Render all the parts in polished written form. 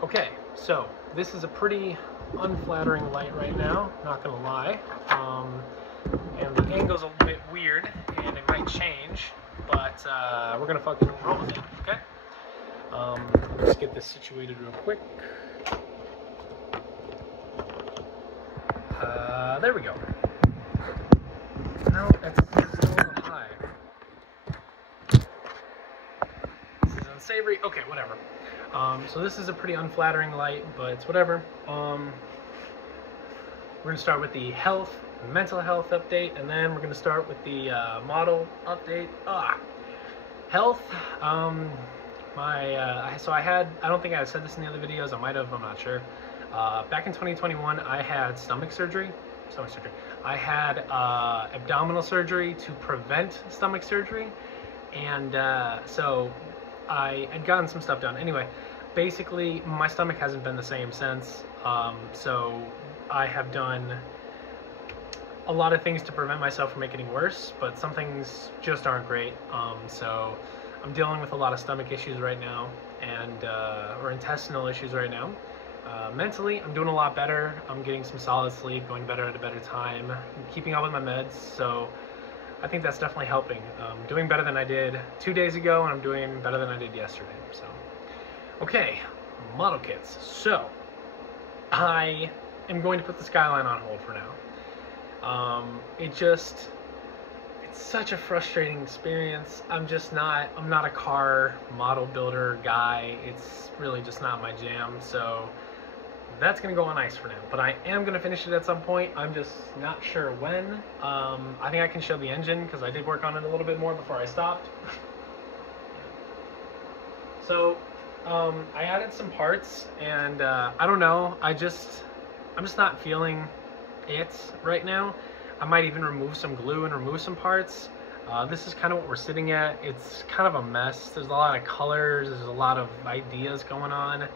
Okay, so this is a pretty unflattering light right now, not gonna lie. And the angle's a little bit weird, and it might change, but we're gonna fucking roll with it, okay? Let's get this situated real quick. There we go. No, that's still a little high. This is unsavory. Okay, whatever. So this is a pretty unflattering light, but it's whatever. We're gonna start with the mental health update, and then we're gonna start with the model update. Health. So I don't think I said this in the other videos. I might have. I'm not sure. Back in 2021, I had stomach surgery. I had abdominal surgery to prevent stomach surgery, and so I had gotten some stuff done. Anyway, basically, my stomach hasn't been the same since. So I have done a lot of things to prevent myself from making it worse, but some things just aren't great. So I'm dealing with a lot of stomach issues right now, and or intestinal issues right now. Mentally, I'm doing a lot better. I'm getting some solid sleep, going better at a better time, keeping up with my meds, so I think that's definitely helping. Doing better than I did 2 days ago, and I'm doing better than I did yesterday. So, okay, model kits. So, I am going to put the Skyline on hold for now. It's such a frustrating experience. I'm not a car model builder guy. It's really just not my jam, so that's gonna go on ice for now, but I am gonna finish it at some point. I'm just not sure when. I think I can show the engine because I did work on it a little bit more before I stopped. So I added some parts, and I don't know. I'm just not feeling it right now. I might even remove some glue and remove some parts. This is kind of what we're sitting at. It's kind of a mess. There's a lot of colors. There's a lot of ideas going on.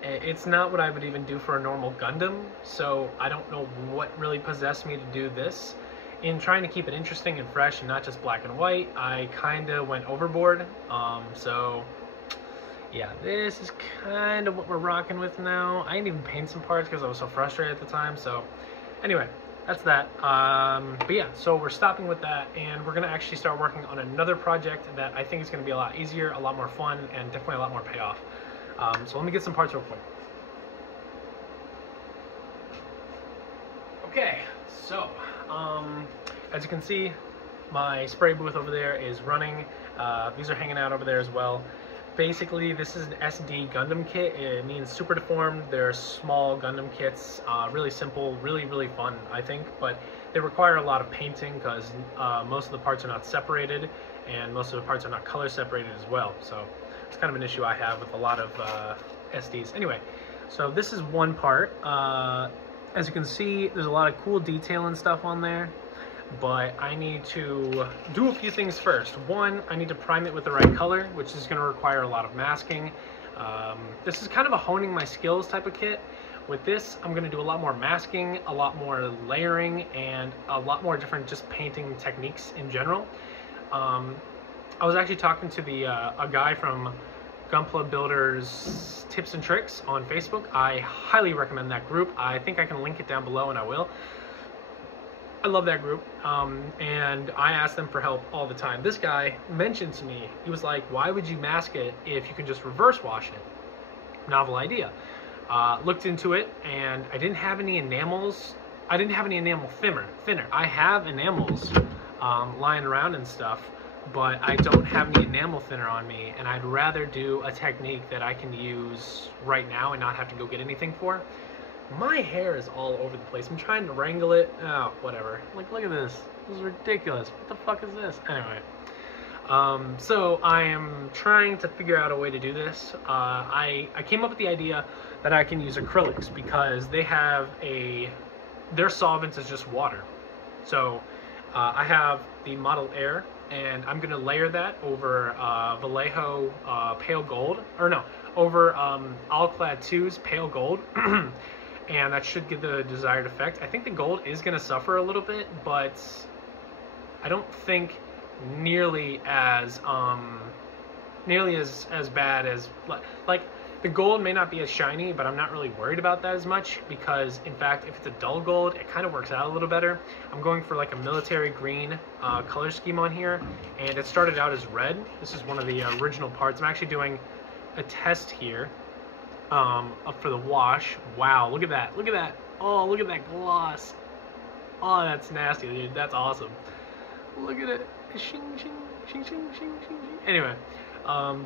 It's not what I would even do for a normal Gundam, so I don't know what really possessed me to do this. In trying to keep it interesting and fresh and not just black and white, I kind of went overboard. So yeah, this is kind of what we're rocking with now. I didn't even paint some parts because I was so frustrated at the time, so anyway, that's that. But yeah, so we're stopping with that, and we're gonna actually start working on another project that I think is gonna be a lot easier, a lot more fun, and definitely a lot more payoff. So let me get some parts real quick. Okay, so as you can see, my spray booth over there is running. These are hanging out over there as well. Basically, this is an SD Gundam kit. It means super deformed. They're small Gundam kits, really simple, really fun, I think, but they require a lot of painting because most of the parts are not separated, and most of the parts are not color separated as well. So it's kind of an issue I have with a lot of SDs. Anyway, so this is one part. As you can see, there's a lot of cool detail and stuff on there, but I need to do a few things first. One, I need to prime it with the right color, which is going to require a lot of masking. This is kind of a honing my skills type of kit. With this, I'm going to do a lot more masking, a lot more layering, and a lot more different just painting techniques in general. I was actually talking to a guy from Gunpla Builders Tips and Tricks on Facebook. I highly recommend that group. I think I can link it down below, and I will. I love that group, and I ask them for help all the time. This guy mentioned to me, he was like, why would you mask it if you can just reverse wash it? Novel idea. Looked into it, and I didn't have any enamels. I didn't have any enamel thinner. I have enamels lying around and stuff, but I don't have any enamel thinner on me, and I'd rather do a technique that I can use right now and not have to go get anything for. My hair is all over the place. I'm trying to wrangle it. Oh, whatever. Like, look at this. This is ridiculous. What the fuck is this? Anyway. So I am trying to figure out a way to do this. I came up with the idea that I can use acrylics because their solvent is just water. So I have the Model Air, and I'm going to layer that over Vallejo Pale Gold, or no, over Alclad 2's Pale Gold, and that should give the desired effect. I think the gold is going to suffer a little bit, but I don't think nearly as bad as, like, The gold may not be as shiny, but I'm not really worried about that as much because, in fact, if it's a dull gold, it kind of works out a little better. I'm going for like a military green color scheme on here, and it started out as red. This is one of the original parts. I'm actually doing a test here up for the wash. Wow, look at that. Look at that. Oh, look at that gloss. Oh, that's nasty, dude. That's awesome. Look at it. Shing, shing, shing, shing, shing, shing. Anyway,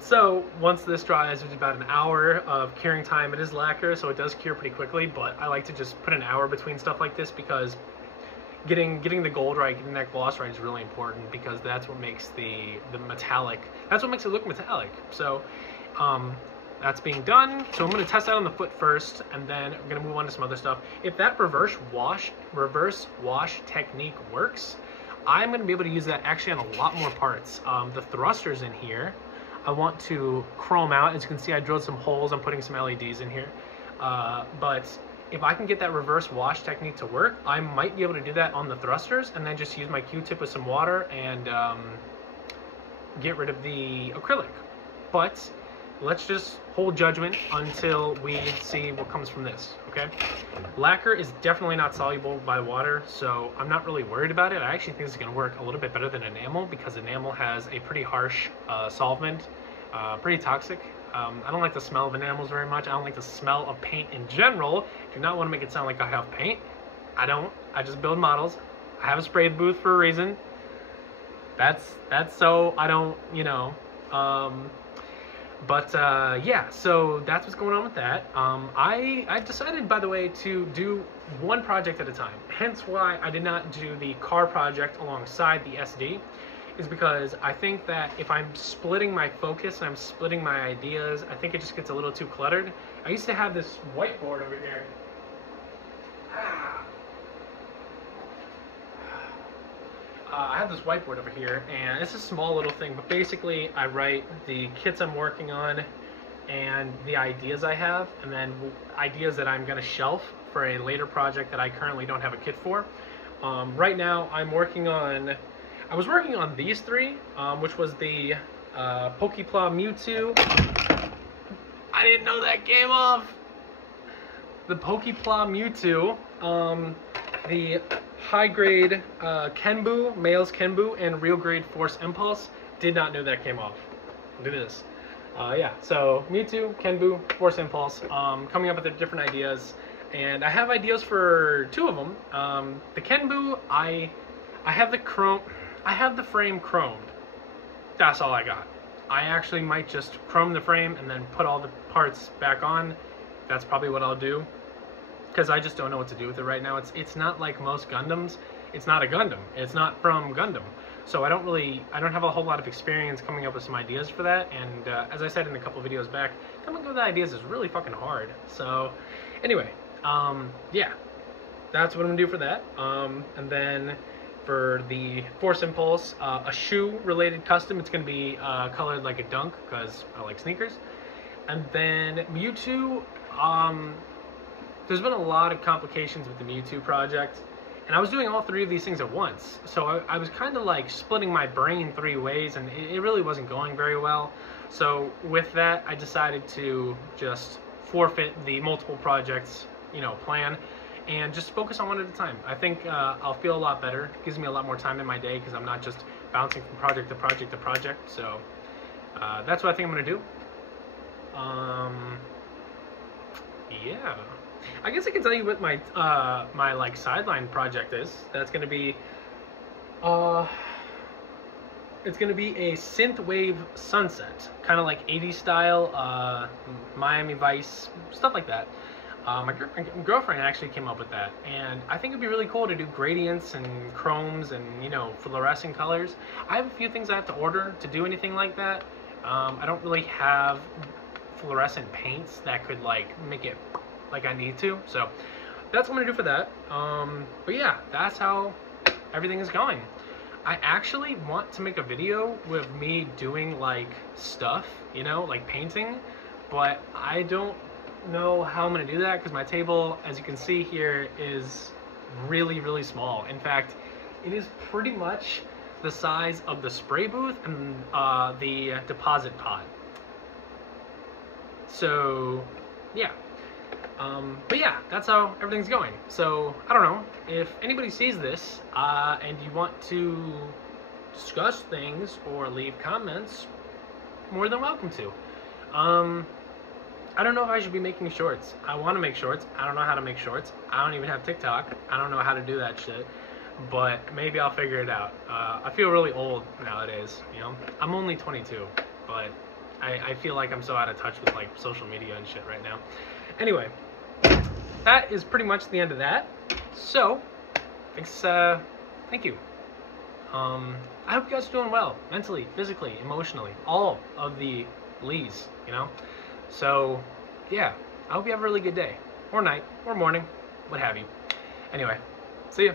so once this dries, it's about an hour of curing time. It is lacquer, so it does cure pretty quickly, but I like to just put an hour between stuff like this because getting the gold right, getting that gloss right is really important because that's what makes the metallic, that's what makes it look metallic. So that's being done. So I'm going to test that on the foot first, and then I'm going to move on to some other stuff. If that reverse wash technique works, I'm going to be able to use that actually on a lot more parts. The thrusters in here, I want to chrome out. As you can see, I drilled some holes. I'm putting some LEDs in here. But if I can get that reverse wash technique to work, I might be able to do that on the thrusters and then just use my Q-tip with some water and get rid of the acrylic. But let's just hold judgment until we see what comes from this, okay? Lacquer is definitely not soluble by water, so I'm not really worried about it. I actually think it's gonna work a little bit better than enamel because enamel has a pretty harsh solvent, pretty toxic. I don't like the smell of enamels very much. I don't like the smell of paint in general. Do not want to make it sound like I have paint. I don't. I just build models. I have a spray booth for a reason. That's so I don't, you know, yeah, so that's what's going on with that. I decided, by the way, to do one project at a time. Hence why I did not do the car project alongside the SD, is because I think that if I'm splitting my focus and I'm splitting my ideas, I think it just gets a little too cluttered. I used to have this whiteboard over here. I have this whiteboard over here, and it's a small little thing, but basically I write the kits I'm working on and the ideas I have, and then ideas that I'm going to shelf for a later project that I currently don't have a kit for. Right now I was working on these three, which was the Pokepla Mewtwo. I didn't know that came off! The Pokepla Mewtwo, the high grade Kenbu, Males Kenbu, and real grade Force Impulse. Did not know that came off. Look at this. Yeah, so Mewtwo, Kenbu, Force Impulse, coming up with their different ideas. And I have ideas for two of them. The Kenbu, I have the frame chromed. That's all I got. I actually might just chrome the frame and then put all the parts back on. That's probably what I'll do, because I just don't know what to do with it right now. It's not like most Gundams. It's not a Gundam. It's not from Gundam. So I don't have a whole lot of experience coming up with some ideas for that. And as I said in a couple videos back, coming up with ideas is really fucking hard. So anyway, yeah, that's what I'm gonna do for that. And then for the Force Impulse, a shoe related custom, it's gonna be colored like a dunk because I like sneakers. And then Mewtwo, there's been a lot of complications with the Mewtwo project, and I was doing all three of these things at once, so I was kind of like splitting my brain three ways, and it really wasn't going very well. So with that, I decided to just forfeit the multiple projects, you know, plan, and just focus on one at a time. I think I'll feel a lot better. It gives me a lot more time in my day because I'm not just bouncing from project to project to project. So that's what I think I'm gonna do. Yeah, I guess I can tell you what my my like sideline project is. That's gonna be it's gonna be a synthwave sunset, kind of like 80s style, Miami Vice, stuff like that. My girlfriend actually came up with that, and I think it'd be really cool to do gradients and chromes and, you know, fluorescent colors. I have a few things I have to order to do anything like that. I don't really have fluorescent paints that could like make it like I need to, so that's what I'm gonna do for that. But yeah, that's how everything is going. I actually want to make a video with me doing like stuff, you know, like painting, but I don't know how I'm gonna do that because my table, as you can see here, is really small. In fact, it is pretty much the size of the spray booth and the deposit pod. So, yeah. But yeah, that's how everything's going. So, I don't know, if anybody sees this, and you want to discuss things or leave comments, more than welcome to. I don't know if I should be making shorts. I want to make shorts. I don't know how to make shorts. I don't even have TikTok. I don't know how to do that shit. But maybe I'll figure it out. I feel really old nowadays, you know? I'm only 22, but I feel like I'm so out of touch with, like, social media and shit right now. Anyway, that is pretty much the end of that. So, thank you. I hope you guys are doing well, mentally, physically, emotionally, all of the Lees, you know? So, yeah, I hope you have a really good day, or night, or morning, what have you. Anyway, see ya.